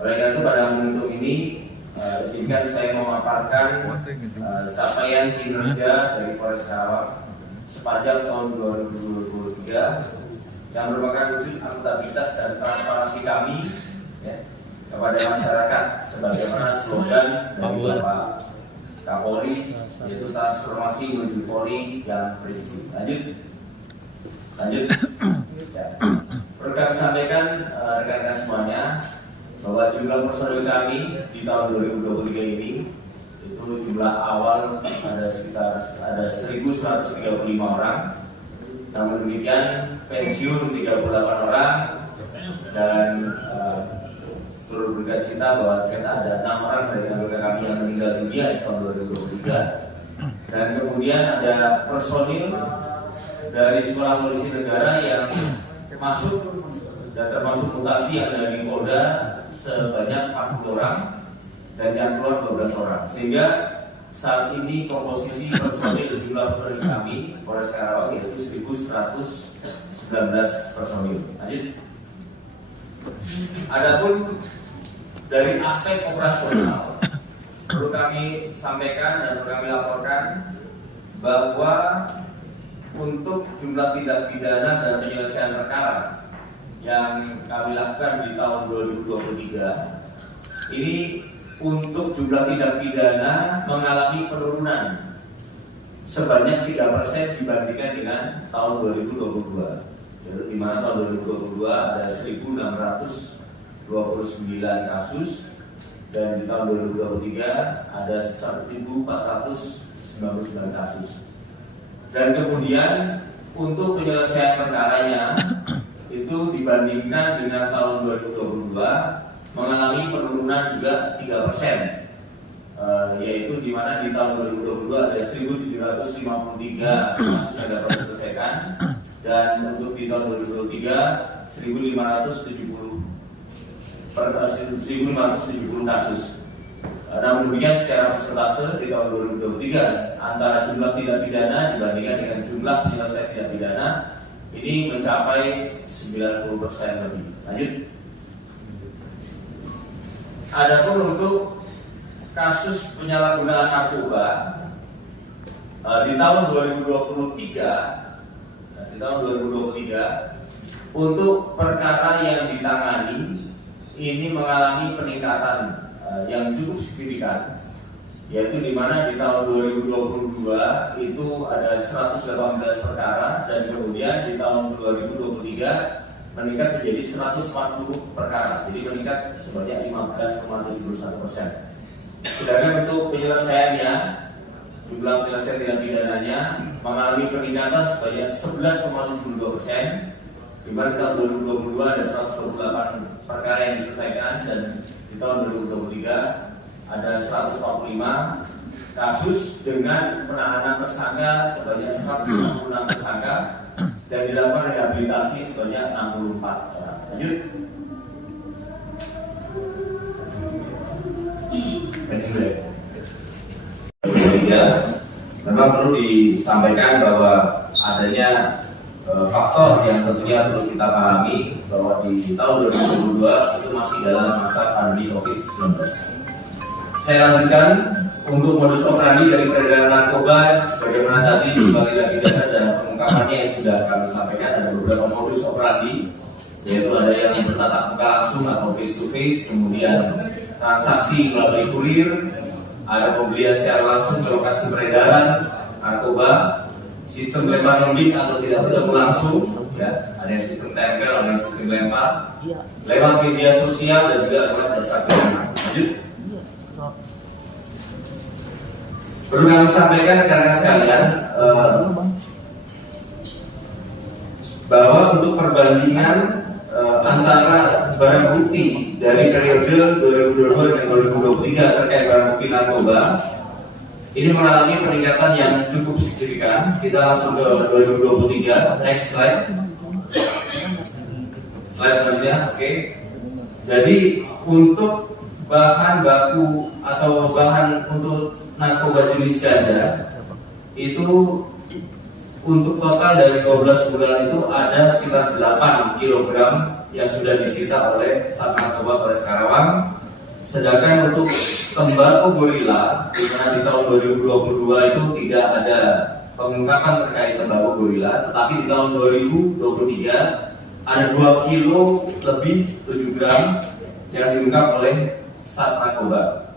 Oleh karena itu pada momentum ini izinkan saya memaparkan capaian kinerja dari Polres Karawang sepanjang tahun 2023 yang merupakan wujud akuntabilitas dan transparansi kami ya, kepada masyarakat sebagaimana slogan dari Bapak Kapolri, yaitu transformasi menuju Polri yang presisi. Lanjut. Ya. Perlu kami sampaikan rekan-rekan semuanya bahwa jumlah personil kami di tahun 2023 ini itu jumlah awal ada sekitar 1.135 orang. Namun demikian pensiun 38 orang dan turut berduka cita bahwa ternyata ada 6 orang dari anggota kami yang meninggal dunia di tahun 2023. Dan kemudian ada personil dari Sekolah Polisi Negara yang masuk dan termasuk mutasi yang dari Polda sebanyak 40 orang dan yang keluar 12 orang. Sehingga saat ini komposisi personil jumlah personil kami Polres Karawang yaitu 1.119 personil. Lanjut. Adapun dari aspek operasional perlu kami sampaikan dan perlu kami laporkan bahwa untuk jumlah tindak pidana dan penyelesaian perkara yang kami lakukan di tahun 2023 ini untuk jumlah tindak pidana mengalami penurunan sebanyak 3% dibandingkan dengan tahun 2022. Jadi di mana tahun 2022 ada 1.629 kasus dan di tahun 2023 ada 1.499 kasus. Dan kemudian untuk penyelesaian perkaranya itu dibandingkan dengan tahun 2022 mengalami penurunan juga 3%, yaitu di mana di tahun 2022 ada 1.753 kasus yang dapat diselesaikan dan untuk di tahun 2023 1.570 kasus. Namun demikian secara persentase di tahun 2023 antara jumlah tindak pidana dibandingkan dengan jumlah penyelesaian tindak pidana ini mencapai 90% lebih. Lanjut. Adapun untuk kasus penyalahgunaan narkoba di tahun 2023 untuk perkara yang ditangani ini mengalami peningkatan yang cukup signifikan, yaitu di mana di tahun 2022 itu ada 118 perkara dan kemudian di tahun 2023 meningkat menjadi 140 perkara, jadi meningkat sebanyak 15,71%. Sedangkan untuk penyelesaiannya, jumlah penyelesaian tindak pidananya mengalami peningkatan sebanyak 11,72%, di mana di tahun 2022 ada 128 perkara yang diselesaikan dan di tahun 2023 ada 145 kasus dengan penanganan tersangka sebanyak 166 tersangka dan dilakukan rehabilitasi sebanyak 64 orang. Lanjut. Memang perlu disampaikan bahwa adanya faktor yang tentunya perlu kita pahami bahwa di tahun 2022 itu masih dalam masa pandemi COVID-19. Saya lanjutkan untuk modus operandi dari peredaran narkoba sebagaimana tadi sebagai tindak pidana dan pengungkapannya yang sudah kami sampaikan. Ada beberapa modus operandi, yaitu ada yang bertatap muka langsung atau face to face, kemudian transaksi melalui kurir, ada pembelian secara langsung ke lokasi peredaran narkoba, sistem lempar lembik atau tidak bertemu langsung, ya, ada yang sistem tempel, ada yang sistem lempar, lewat media sosial dan juga lewat jasa keuangan. Lanjut. Perlu kami sampaikan rekan-rekan sekalian bahwa untuk perbandingan antara barang bukti dari periode 2022 dan 2023 terkait barang bukti narkoba ini mengalami peningkatan yang cukup signifikan. Kita langsung ke 2023. Next slide. Slide selanjutnya. Oke. Jadi untuk bahan baku atau bahan untuk narkoba jenis ganja itu untuk total dari 12 bulan itu ada sekitar 8 kg yang sudah disita oleh Sat Narkoba Polres Karawang. Sedangkan untuk tembakau gorila, di mana di tahun 2022 itu tidak ada pengungkapan terkait tembakau gorila, tetapi di tahun 2023 ada 2 kilo lebih 7 gram yang diungkap oleh Sat Narkoba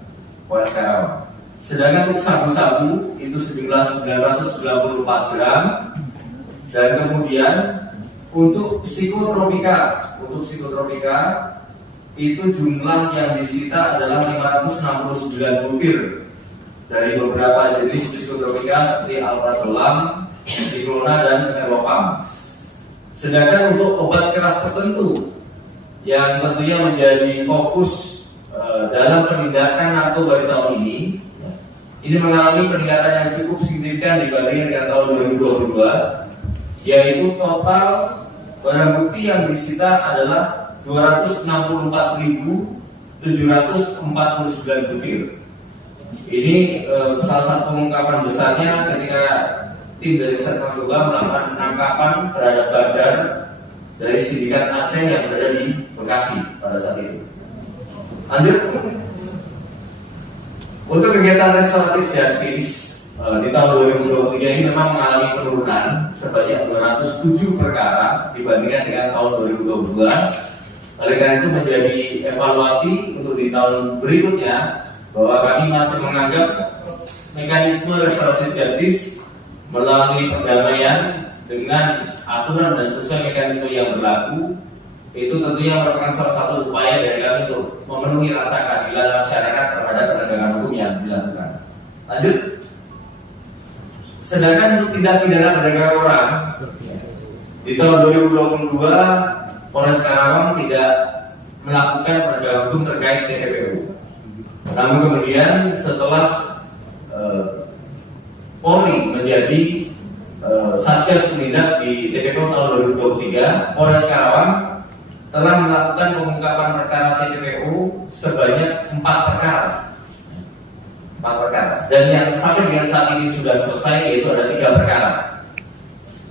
Polres Karawang. Sedangkan untuk sabu-sabu itu sejumlah 994 gram, dan kemudian untuk psikotropika itu jumlah yang disita adalah 569 butir dari beberapa jenis psikotropika seperti alprazolam, diklona, dan melopam. Sedangkan untuk obat keras tertentu yang tentunya menjadi fokus dalam penindakan narkoba di tahun ini mengalami peningkatan yang cukup signifikan dibandingkan dengan tahun 2022, yaitu total barang bukti yang disita adalah 264.749 butir. Ini salah satu pengungkapan besarnya ketika tim dari Sat Narkoba melakukan penangkapan terhadap bandar dari sindikat Aceh yang berada di Bekasi pada saat itu. Lanjut. Untuk kegiatan restoratif justice di tahun 2023 ini memang mengalami penurunan sebanyak 207 perkara dibandingkan dengan tahun 2022. Oleh karena itu menjadi evaluasi untuk di tahun berikutnya bahwa kami masih menganggap mekanisme restoratif justice melalui perdamaian dengan aturan dan sesuai mekanisme yang berlaku itu tentunya merupakan salah satu upaya dari kami untuk memenuhi rasa keadilan masyarakat terhadap penegakan hukum yang dilakukan. Lanjut. Sedangkan untuk tindak pidana perdagangan orang di tahun 2022 Polres Karawang tidak melakukan penegakan hukum terkait TPPU. Namun kemudian setelah Polri menjadi Satgas Penindak di TPPU tahun 2023, Polres Karawang telah melakukan pengungkapan perkara TPPU sebanyak 4 perkara. Dan yang sampai dengan saat ini sudah selesai yaitu ada 3 perkara.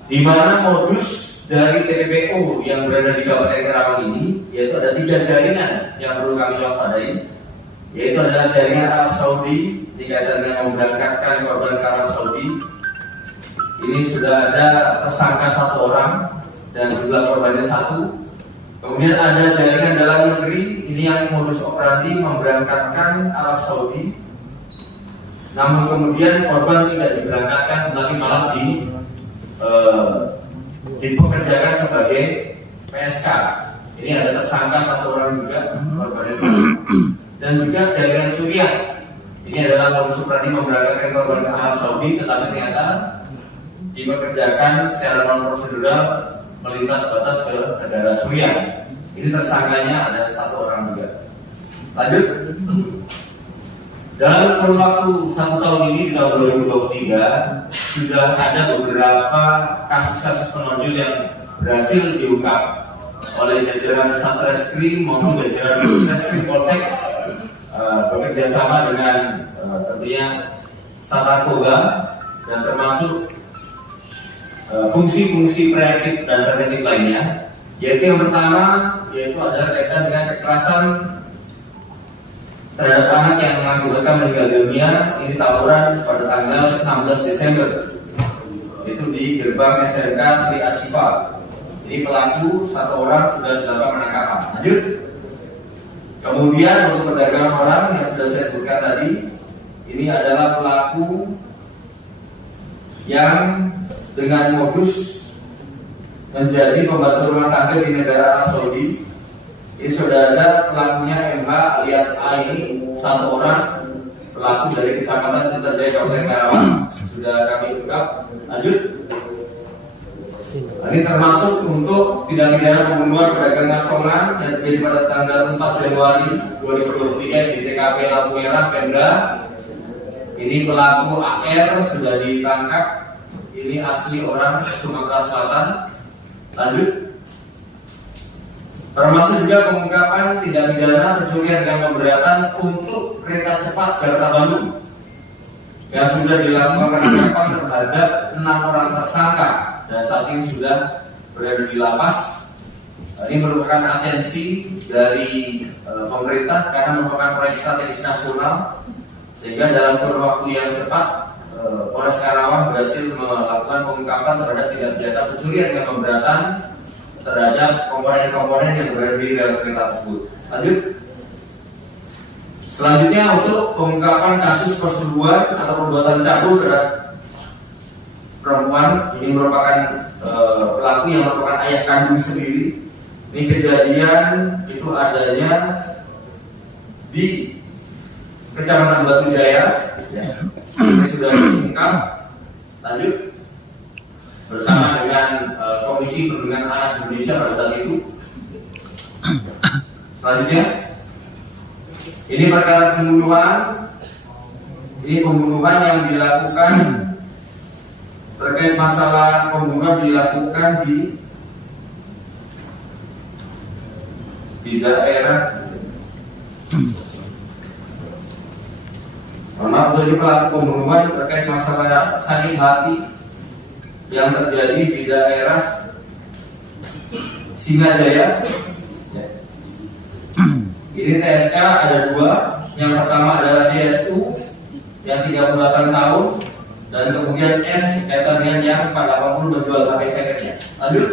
Di mana modus dari TPPU yang berada di Kabupaten Karawang ini yaitu ada 3 jaringan yang perlu kami waspadai, yaitu adalah jaringan Arab Saudi dikaitan dengan memberangkatkan korban ke Arab Saudi. Ini sudah ada tersangka 1 orang dan jumlah korbannya 1. Kemudian ada jaringan dalam negeri, ini yang modus operandi memberangkatkan Arab Saudi, namun kemudian korban tidak diberangkatkan tetapi malah dipekerjakan sebagai PSK. Ini ada tersangka 1 orang juga, korbannya 1. Dan juga jaringan Suriah. Ini adalah modus operandi memberangkatkan korban ke Arab Saudi, tetapi ternyata dipekerjakan secara non prosedural melintas batas ke negara Suriah. Ini tersangkanya ada 1 orang juga. Lanjut. Dalam kurun waktu 1 tahun ini di tahun 2023 sudah ada beberapa kasus-kasus penonjol yang berhasil diungkap oleh jajaran Satreskrim maupun jajaran Satreskrim Polsek bekerja sama dengan tentunya Sat Narkoba, dan termasuk fungsi-fungsi preventif dan preventif lainnya, yaitu yang pertama yaitu adalah kaitan dengan kekerasan terhadap anak yang mengakibatkan meninggal dunia. Ini tawuran pada tanggal 16 Desember itu di gerbang SMK Tri Asifa. Ini pelaku 1 orang sudah dilakukan penangkapan. Lanjut. Kemudian untuk perdagangan orang yang sudah saya sebutkan tadi, ini adalah pelaku yang dengan modus menjadi pembantu rumah tangga di negara Arab Saudi. Ini sudah ada pelakunya MH alias A, ini 1 orang pelaku dari Kecamatan Tirtajaya Kabupaten Karawang sudah kami ungkap. Lanjut. Ini termasuk untuk tindak pidana pembunuhan pedagang asongan yang terjadi pada tanggal 4 Januari 2023 di TKP Lampu Merah Pemda. Ini pelaku AR sudah ditangkap. Ini asli orang Sumatera Selatan. Lanjut. Termasuk juga pengungkapan tindak pidana pencurian dengan pemberatan untuk kereta cepat Jakarta Bandung yang sudah dilakukan penangkapan terhadap 6 orang tersangka dan saat ini sudah berada di lapas. Ini merupakan atensi dari pemerintah karena merupakan proyek strategis nasional, sehingga dalam kurun waktu yang cepat Polres Karawang berhasil melakukan pengungkapan terhadap tindak pidana pencurian dengan pemberatan terhadap komponen-komponen yang berada di rel kereta tersebut. Lanjut. Selanjutnya untuk pengungkapan kasus persetubuhan atau perbuatan cabul terhadap perempuan, ini merupakan pelaku yang merupakan ayah kandung sendiri. Ini kejadian itu adanya di Kecamatan Batu Jaya. Ini sudah diungkap. Lanjut bersama dengan Komisi Perlindungan Anak Indonesia pada saat itu. Selanjutnya, ini perkara pembunuhan. Ini pembunuhan yang dilakukan terkait masalah pembunuhan dilakukan di daerah. Maaf, dari pelaku pembunuhan terkait masalah sakit hati yang terjadi di daerah Singajaya. Ini TSK ada dua. Yang pertama adalah DSU yang 38 tahun dan kemudian S kaitan dengan yang 480 menjual HP secondnya. Lanjut.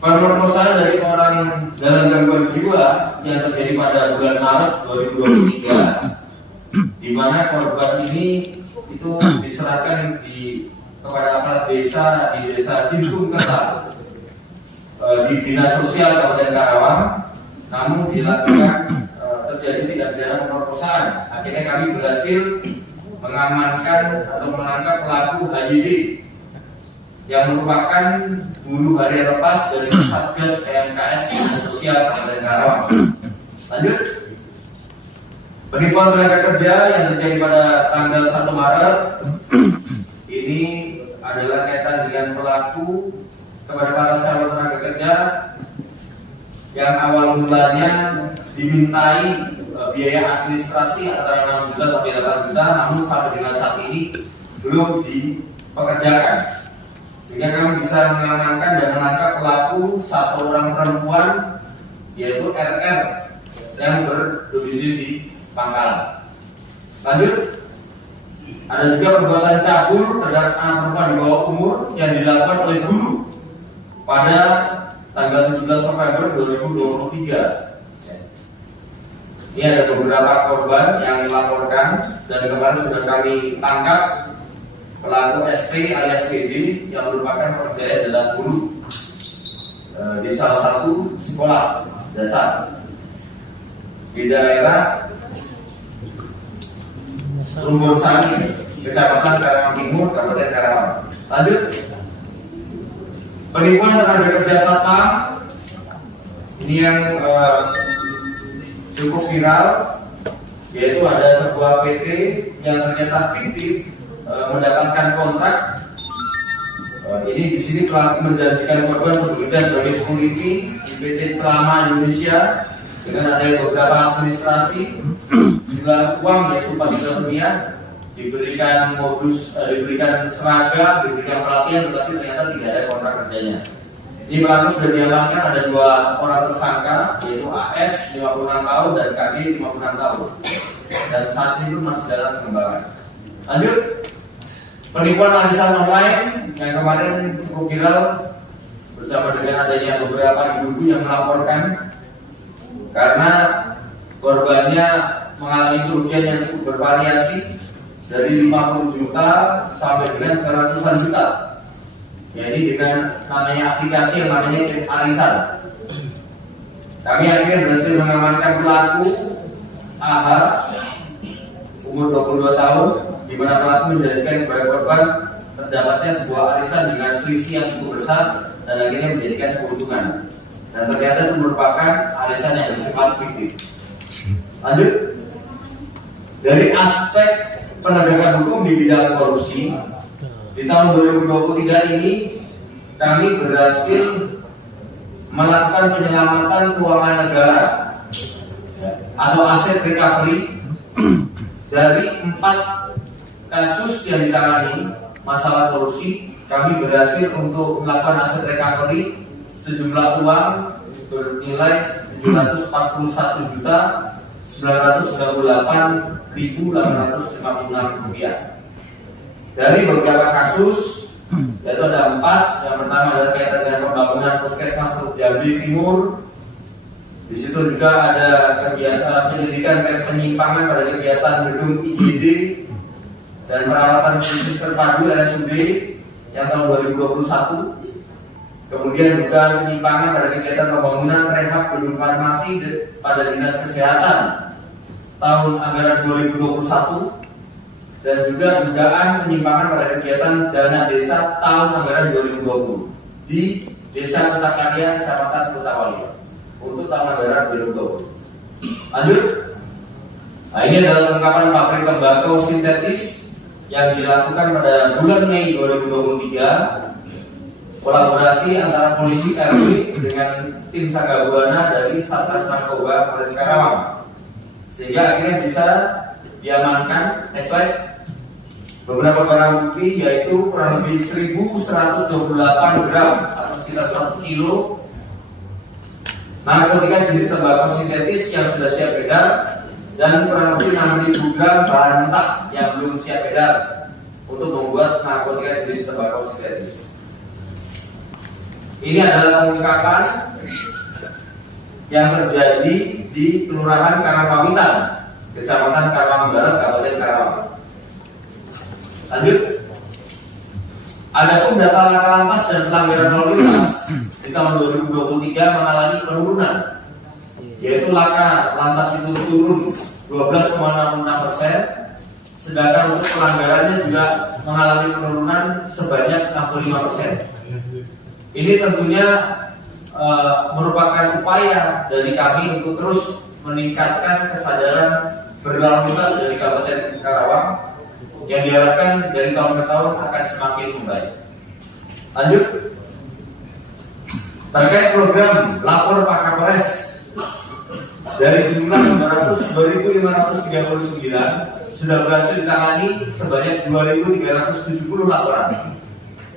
Pemerkosaan dari orang dalam gangguan jiwa yang terjadi pada bulan Maret 2023, di mana korban ini itu diserahkan kepada aparat desa di desa Gintung Kerta di Dinas Sosial Kabupaten Karawang, namun dilakukan terjadi tindak pidana pemerkosaan. Akhirnya kami berhasil mengamankan atau menangkap pelaku HYD yang merupakan buruh harian lepas dari Satgas PMKS Dinas Sosial Kabupaten Karawang. Lanjut. Penipuan tenaga kerja yang terjadi pada tanggal 1 Maret ini adalah kaitan dengan pelaku kepada para calon tenaga kerja yang awal mulanya dimintai biaya administrasi antara 6 juta sampai 8 juta, namun sampai dengan saat ini belum dipekerjakan. Sehingga kami bisa mengamankan dan menangkap pelaku satu orang perempuan, yaitu RR yang berdomisili di Pangkalan. Lanjut, ada juga perbuatan cabul terhadap anak perempuan di bawah umur yang dilakukan oleh guru pada tanggal 17 November 2023. Ini ada beberapa korban yang melaporkan dan kemarin sudah kami tangkap pelaku SP alias PJ yang merupakan pekerja adalah guru di salah satu sekolah dasar di daerah Rumbun Sari, Kecamatan Karawang Timur, Kabupaten Karawang. Lanjut, penipuan tenaga kerja satpam ini yang cukup viral, yaitu ada sebuah PT yang ternyata fiktif mendapatkan kontrak. Ini di sini telah menjanjikan korban untuk bekerja sebagai security di PT Selama Indonesia dengan ada beberapa administrasi, juga uang yaitu 4 juta rupiah, diberikan modus, diberikan seragam, diberikan pelatihan, tetapi ternyata tidak ada kontrak kerjanya. Ini pelaku sudah diamankan, ada 2 orang tersangka, yaitu AS 56 tahun dan KG 56 tahun, dan saat ini masih dalam pengembangan. Lanjut, penipuan arisan online yang kemarin cukup viral bersama dengan adanya beberapa ibu-ibu yang melaporkan karena korbannya mengalami kerugian yang cukup bervariasi dari 50 juta sampai dengan ratusan juta. Jadi dengan namanya aplikasi yang namanya arisan. Kami akhirnya berhasil mengamankan pelaku AH umur 22 tahun, di mana pelaku menjelaskan kepada korban terdapatnya sebuah arisan dengan selisih yang cukup besar dan akhirnya menjadikan keuntungan. Dan ternyata itu merupakan arisan yang bersifat fiktif. Lanjut, dari aspek penegakan hukum di bidang korupsi di tahun 2023 ini kami berhasil melakukan penyelamatan keuangan negara atau aset recovery dari 4 kasus yang ditangani masalah korupsi. Kami berhasil untuk melakukan aset recovery sejumlah uang bernilai 749.998.856 rupiah. Dari beberapa kasus, yaitu ada 4. Yang pertama adalah kaitan dengan pembangunan Puskesmas Teluk Jambi Timur. Di situ juga ada kegiatan penyelidikan terkait penyimpangan pada kegiatan gedung IGD dan perawatan krisis terpadu RSUD yang tahun 2021. Kemudian juga penyimpangan pada kegiatan pembangunan rehab gedung farmasi pada Dinas Kesehatan tahun anggaran 2021, dan juga dugaan penyimpangan pada kegiatan dana desa tahun anggaran 2020 di Desa Kutakarya, Kecamatan Kutawalia untuk tahun anggaran 2020. Lanjut. Nah, ini adalah pengungkapan pabrik tembakau sintetis yang dilakukan pada bulan Mei 2023. Kolaborasi antara polisi RW dengan tim Sagabuana dari Satgas Narkoba Polres Karawang, sehingga akhirnya bisa diamankan. Next slide. Beberapa barang bukti yaitu kurang lebih 1.128 gram atau sekitar 1 kilo narkotika jenis tembakau sintetis yang sudah siap edar, dan kurang lebih 6.000 gram bahan mentah yang belum siap edar untuk membuat narkotika jenis tembakau sintetis. Ini adalah pengungkapan yang terjadi di Kelurahan Karangpawitan, Kecamatan Karawang Barat, Kabupaten Karawang. Lanjut. Adapun data laka lantas dan pelanggaran lalu lintas di tahun 2023 mengalami penurunan, yaitu laka lantas itu turun 12,66%, sedangkan untuk pelanggarannya juga mengalami penurunan sebanyak 65%. Ini tentunya merupakan upaya dari kami untuk terus meningkatkan kesadaran berlalu lintas dari Kabupaten Karawang yang diharapkan dari tahun ke tahun akan semakin membaik. Lanjut. Terkait program lapor Pak Kapolres, dari jumlah 2.539 sudah berhasil ditangani sebanyak 2.370 laporan,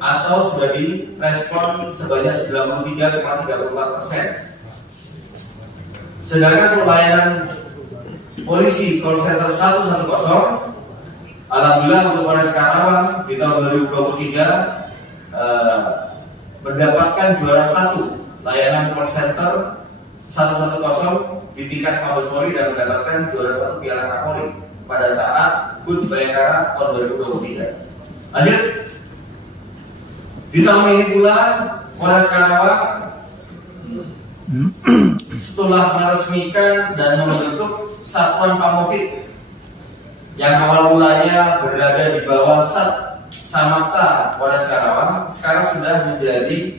atau sudah direspon sebanyak 93,34%. Sedangkan untuk layanan polisi call center 110, alhamdulillah untuk Polres Karawang di tahun 2023 mendapatkan juara 1 layanan call center 110 di tingkat Mabes Polri dan mendapatkan juara 1 Piala Kapolri pada saat HUT Bayangkara tahun 2023. Lanjut. Di tahun ini pula Polres Karawang setelah meresmikan dan membentuk Satuan Pamofit yang awal mulanya berada di bawah Sat Samapta Polres Karawang, sekarang sudah menjadi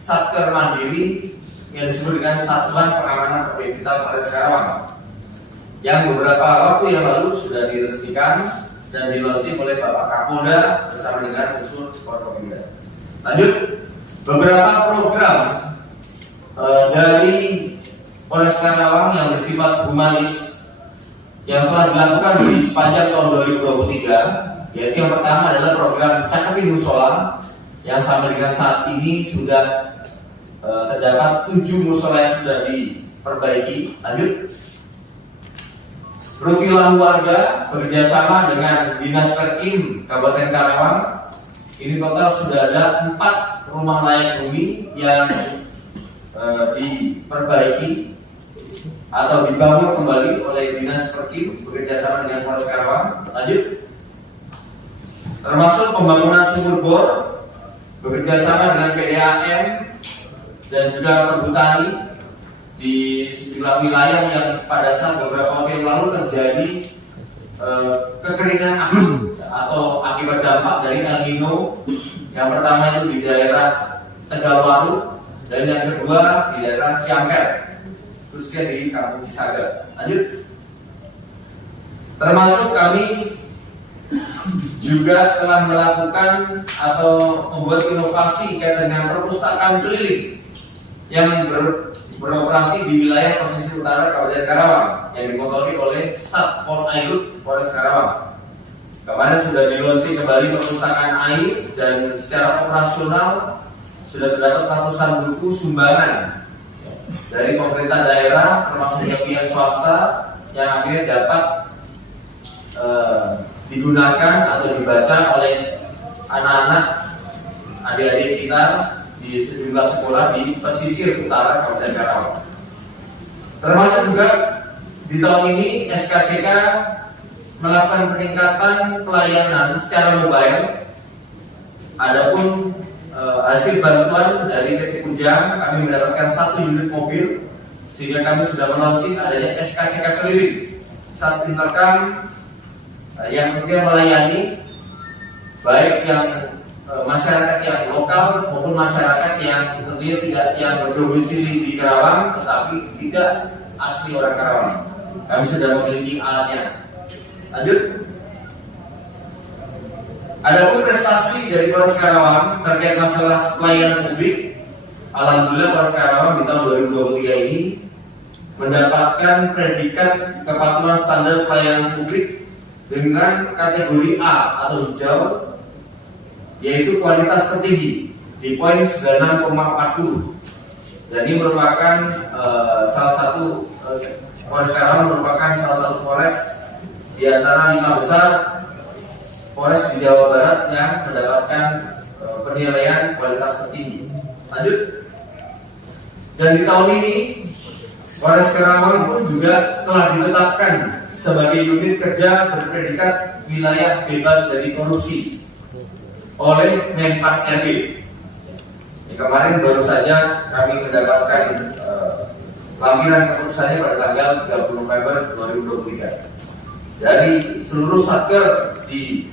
Satker Mandiri yang disebut dengan Satuan Pengamanan Perdigital Polres Karawang, yang beberapa waktu yang lalu sudah diresmikan dan dilaunching oleh Bapak Kapolda bersama dengan unsur Forkopimda. Lanjut. Beberapa program dari Polres Karawang yang bersifat humanis yang telah dilakukan di sepanjang tahun 2023, yaitu yang pertama adalah program Cakepin Musola yang sampai dengan saat ini sudah terdapat 7 musola yang sudah diperbaiki. Lanjut. Rutilah warga bekerjasama dengan Dinas Perkim Kabupaten Karawang. Ini total sudah ada 4 rumah layak huni yang diperbaiki atau dibangun kembali oleh Dinas Perkim bekerjasama dengan Polres Karawang. Lanjut. Termasuk pembangunan sumur bor bekerjasama dengan PDAM dan juga Perhutani di sejumlah wilayah yang pada saat beberapa waktu yang lalu terjadi kekeringan akut atau akibat dampak dari El Nino. Yang pertama itu di daerah Tegalwaru dan yang kedua di daerah Ciangker, khususnya di Kampung Cisaga. Lanjut. Termasuk kami juga telah melakukan atau membuat inovasi kaitan dengan perpustakaan keliling yang beroperasi di wilayah pesisir utara Kabupaten Karawang yang dimotori oleh Satpol Airut Polres Karawang. Kemarin sudah dilaunching kembali perpustakaan air dan secara operasional sudah terdapat ratusan buku sumbangan dari pemerintah daerah termasuk pihak swasta yang akhirnya dapat digunakan atau dibaca oleh anak-anak adik-adik kita di sejumlah sekolah di pesisir utara Kabupaten Karawang. Termasuk juga di tahun ini SKCK melakukan peningkatan pelayanan secara mobile. Adapun hasil bantuan dari PT Kujang, kami mendapatkan 1 unit mobil sehingga kami sudah melaunching adanya SKCK keliling saat intercam yang tentunya melayani baik yang masyarakat yang lokal maupun masyarakat yang tentunya tidak yang berdomisili di Karawang tetapi tidak asli orang Karawang. Kami sudah memiliki alatnya. Lanjut. Adapun prestasi dari Polres Karawang terkait masalah pelayanan publik, alhamdulillah Polres Karawang di tahun 2023 ini mendapatkan predikat kepatuhan standar pelayanan publik dengan kategori A atau hijau, yaitu kualitas tertinggi di poin 96,40. Dan ini merupakan salah satu Polres Karawang merupakan salah satu Polres di antara 5 besar Polres di Jawa Barat yang mendapatkan penilaian kualitas tertinggi. Lanjut. Dan di tahun ini Polres Karawang pun juga telah ditetapkan sebagai unit kerja berpredikat wilayah bebas dari korupsi oleh Menpak RB. Kemarin baru saja kami mendapatkan lampiran keputusannya pada tanggal 30 November 2023. Dari seluruh satker di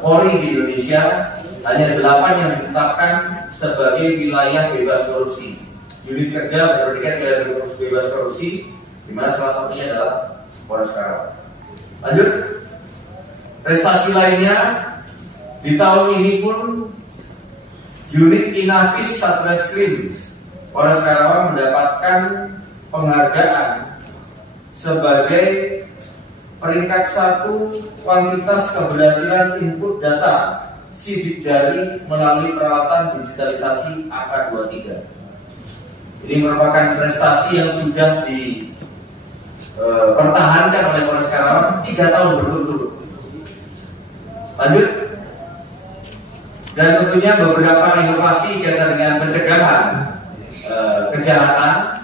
Polri di Indonesia, hanya 8 yang ditetapkan sebagai wilayah bebas korupsi. Unit kerja berpredikat wilayah bebas korupsi, di mana salah satunya adalah Polres Karawang. Lanjut, prestasi lainnya di tahun ini pun unit Inavis Satreskrim Polres Karawang mendapatkan penghargaan sebagai peringkat 1 kuantitas keberhasilan input data sidik jari melalui peralatan digitalisasi AK23. Ini merupakan prestasi yang sudah dipertahankan oleh Polres Karawang 3 tahun berturut-turut. Lanjut. Dan tentunya beberapa inovasi kaitan dengan pencegahan kejahatan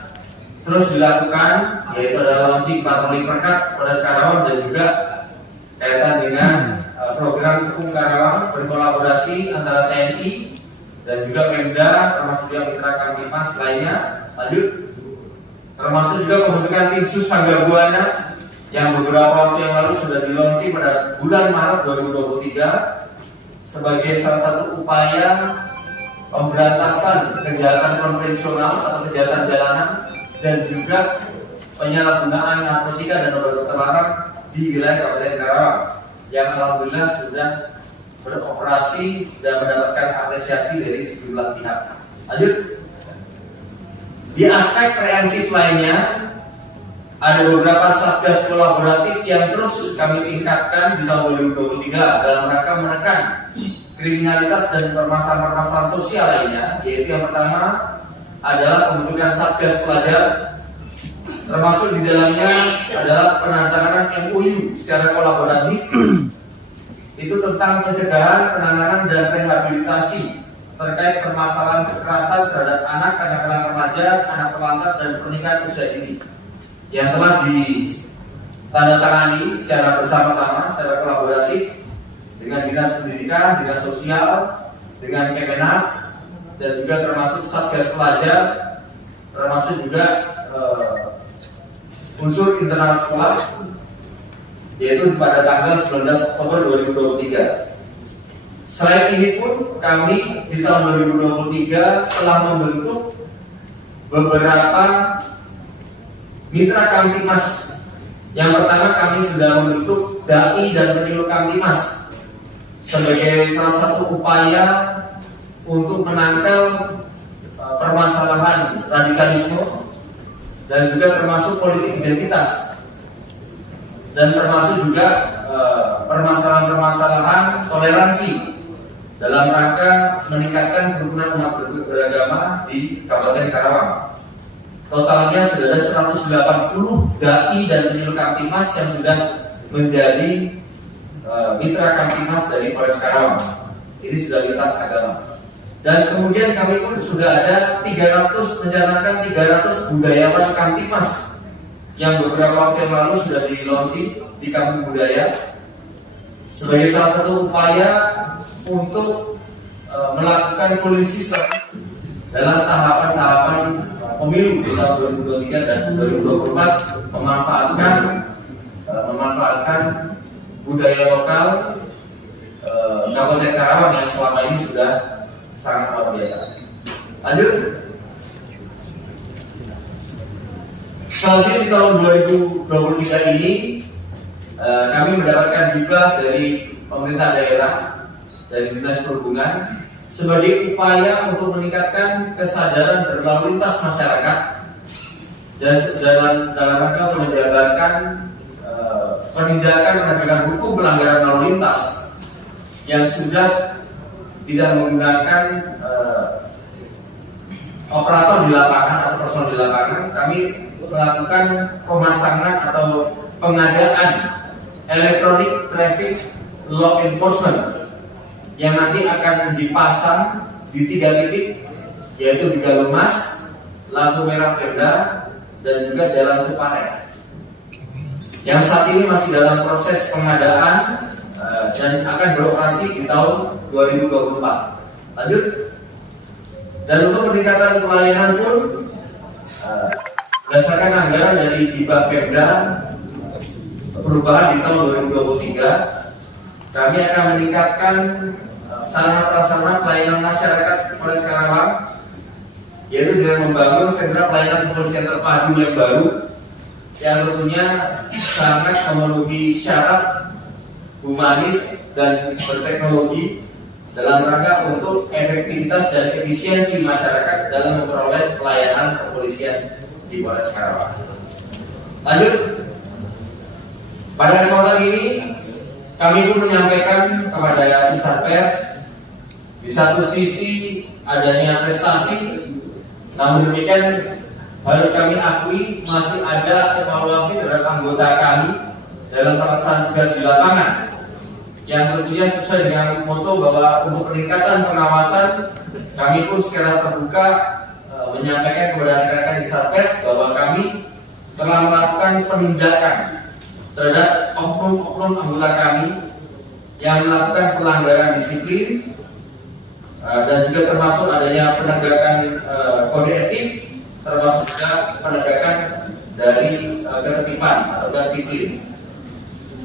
terus dilakukan, yaitu adalah launching patroli perkat Polres Karawang dan juga kaitan dengan program Kepung Karawang berkolaborasi antara TNI dan juga Pemda termasuk juga mitra Kamtimas lainnya. Lanjut, termasuk juga pembentukan tim sus Sangga Buana yang beberapa waktu yang lalu sudah di-launching pada bulan Maret 2023 sebagai salah satu upaya pemberantasan kejahatan konvensional atau kejahatan jalanan dan juga penyalahgunaan narkotika dan obat terlarang di wilayah Kabupaten Karawang yang alhamdulillah sudah beroperasi dan mendapatkan apresiasi dari sejumlah pihak. Lanjut. Di aspek preemptif lainnya, ada beberapa satgas kolaboratif yang terus kami tingkatkan di tahun 2023 dalam rangka menekan kriminalitas dan permasalahan-permasalahan sosial lainnya, yaitu yang pertama adalah pembentukan satgas pelajar, termasuk di dalamnya adalah penandatanganan MOU secara kolaboratif itu tentang pencegahan, penanganan dan rehabilitasi terkait permasalahan kekerasan terhadap anak remaja, anak terlantar dan pernikahan usia dini yang telah ditandatangani secara bersama-sama, secara kolaborasi dengan Dinas Pendidikan, Dinas Sosial, dengan Kemenak, dan juga termasuk Satgas Pelajar, termasuk juga unsur internal sekolah, yaitu pada tanggal 19 Oktober 2023. Selain ini pun kami di tahun 2023 telah membentuk beberapa mitra Kamtimas. Yang pertama, kami sudah membentuk DAI dan Penilu Kamtimas sebagai salah satu upaya untuk menangkal permasalahan radikalisme dan juga termasuk politik identitas dan termasuk juga permasalahan-permasalahan toleransi dalam rangka meningkatkan kerukunan umat beragama di Kabupaten Karawang. Totalnya sudah ada 180 dai dan penyuluh Kamtimas yang sudah menjadi mitra Kamtimas dari Polres Karawang. Ini sudah lintas agama. Dan kemudian kami pun sudah ada 300 budayawan Kamtimas yang beberapa waktu yang lalu sudah di-launching di Kampung Budaya sebagai salah satu upaya untuk melakukan polisi dalam tahapan-tahapan pemilu di tahun 2023 dan 2024, memanfaatkan budaya lokal Kabupaten Karawang yang selama ini sudah sangat luar biasa. Lanjut. Selanjutnya di tahun 2023 ini kami mendapatkan hibah dari pemerintah daerah, dari Dinas Perhubungan sebagai upaya untuk meningkatkan kesadaran berlalu lintas masyarakat dan dalam rangka untuk menjabarkan penindakan penegakan hukum pelanggaran lalu lintas yang sudah tidak menggunakan operator di lapangan atau personel di lapangan. Kami melakukan pemasangan atau pengadaan electronic traffic law enforcement yang nanti akan dipasang di 3 titik, yaitu di Galumas, lampu merah Pemda, dan juga Jalan Tupaten, yang saat ini masih dalam proses pengadaan dan akan beroperasi di tahun 2024. Lanjut. Dan untuk peningkatan pelayanan pun berdasarkan anggaran dari hibah Pemda perubahan di tahun 2023, kami akan meningkatkan sarana prasarana pelayanan masyarakat Polres Karawang, yaitu dengan membangun sentra pelayanan kepolisian terpadu yang baru yang tentunya sangat memenuhi syarat humanis dan berteknologi dalam rangka untuk efektivitas dan efisiensi masyarakat dalam memperoleh pelayanan kepolisian di Polres Karawang. Lanjut. Pada kesempatan ini kami pun menyampaikan kepada insan pers, di satu sisi adanya prestasi, namun demikian harus kami akui masih ada evaluasi terhadap anggota kami dalam pelaksanaan tugas di lapangan, yang tentunya sesuai dengan moto bahwa untuk peningkatan pengawasan kami pun secara terbuka menyampaikan kepada rekan-rekan insan pers bahwa kami telah melakukan penindakan terhadap oknum-oknum anggota kami yang melakukan pelanggaran disiplin dan juga termasuk adanya penegakan kode etik, termasuk juga penegakan dari ketertiban atau disiplin.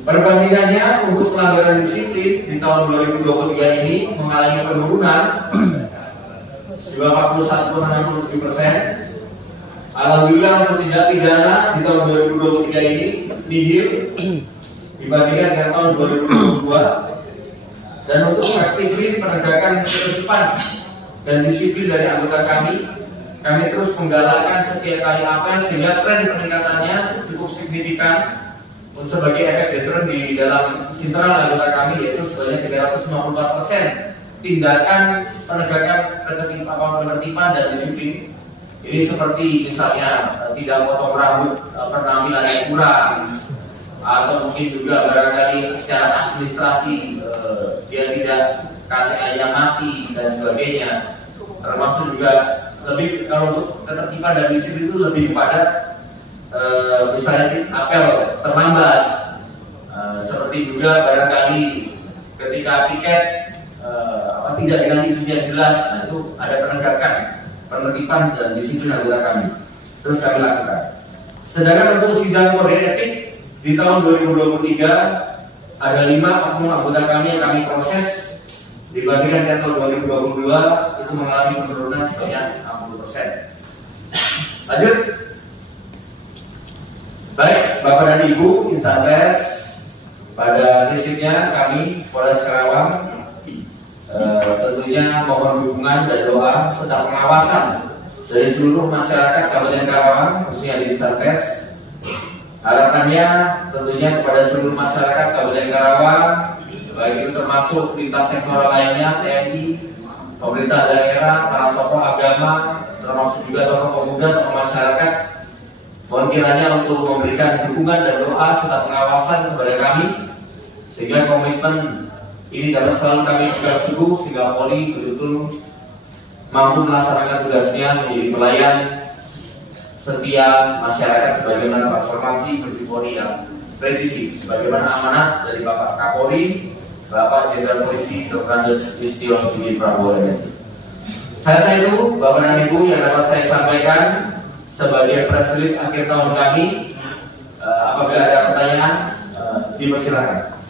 Perbandingannya untuk pelanggaran disiplin di tahun 2023 ini mengalami penurunan juga 41,67%. Alhamdulillah untuk tindak pidana di tahun 2023 ini nihil dibandingkan dengan tahun 2022. Dan untuk aktifin penegakan ketertiban dan disiplin dari anggota kami terus menggalakkan setiap kali apel sehingga tren peningkatannya cukup signifikan sebagai efek deteran di dalam internal anggota kami, yaitu sebanyak 354% tindakan penegakan ketertiban dan disiplin. Ini seperti misalnya tidak potong rambut, penampilan yang kurang, atau mungkin juga barangkali secara administrasi dia tidak KTA yang mati dan sebagainya. Termasuk juga lebih kalau untuk ketertiban dan disiplin itu lebih kepada misalnya apel terlambat, seperti juga barangkali ketika piket tidak dengan isi yang jelas. Nah, itu ada penegakan penertiban dan disiplin anggota kami terus kami lakukan. Sedangkan untuk sidang kode etik di tahun 2023 ada 5 oknum anggota kami yang kami proses, dibandingkan dengan tahun 2022 itu mengalami penurunan sebanyak 60%. Lanjut. Baik, Bapak dan Ibu insan pers, pada prinsipnya kami Polres Karawang tentunya mohon dukungan dan doa serta pengawasan dari seluruh masyarakat Kabupaten Karawang, khususnya di insan pers. Harapannya tentunya kepada seluruh masyarakat Kabupaten Karawang baik itu termasuk lintas sektoral lainnya, TNI, pemerintah daerah, para tokoh agama, termasuk juga tokoh pemuda, tokoh masyarakat. Mohon kiranya untuk memberikan dukungan dan doa serta pengawasan kepada kami, sehingga komitmen ini dapat selalu kami pegang teguh, sehingga Polri betul-betul mampu melaksanakan tugasnya menjadi pelayan setia masyarakat sebagaimana transformasi menuju Polri yang presisi, sebagaimana amanat dari Bapak Kapolri, Bapak Jenderal Polisi Dr. Andes Listio Sigit Prabowo MS. Saya itu Bapak dan Ibu yang dapat saya sampaikan sebagai press release akhir tahun kami. Apabila ada pertanyaan, dipersilakan.